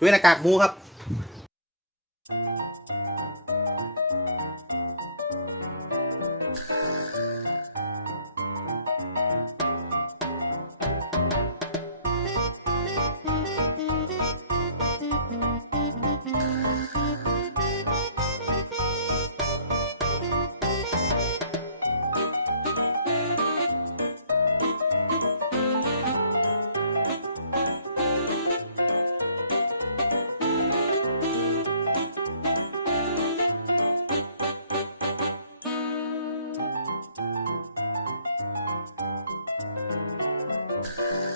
ด้วยหน้ากากหมูครับ you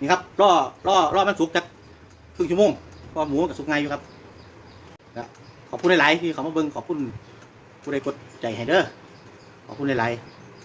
นี่ครับรอรอรอมันสุกจากครึ่งชั่วโมงเพราะหมูกับสุกไงอยู่ครับนะขอบคุณหลาย ๆ ที่เขามาเบิ่งขอบคุณผู้ใดกดใจให้เด้อขอบคุณหลาย ๆ